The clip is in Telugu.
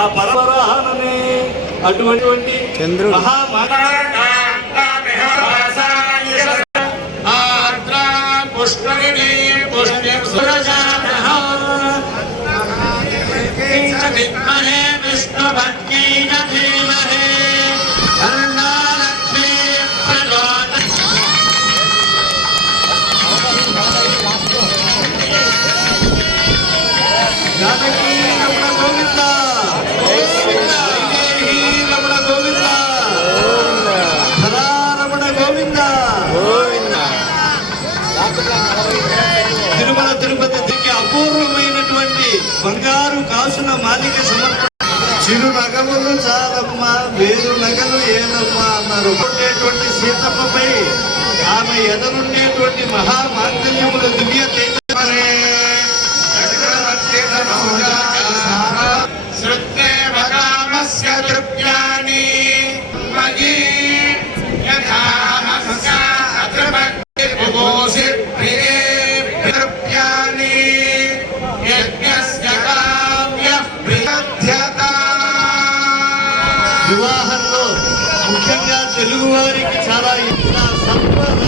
ఆ పరమరాహననే అటువంటి చంద్రుడు తిరుమల తిరుపతికి అపూర్వమైనటువంటి బంగారు కాసుల మాలిక సమర్పణ. చిరు నగములు చాలమ్మా, వేరు నగలు ఏనమ్మా అన్నారు. ఉండేటువంటి సీతమ్మపై ఆమె ఎదనుండేటువంటి మహామాంగళ్యముల దివ్య తేజమనే వివాహంలో ముఖ్యంగా తెలుగు వారికి చాలా సంపద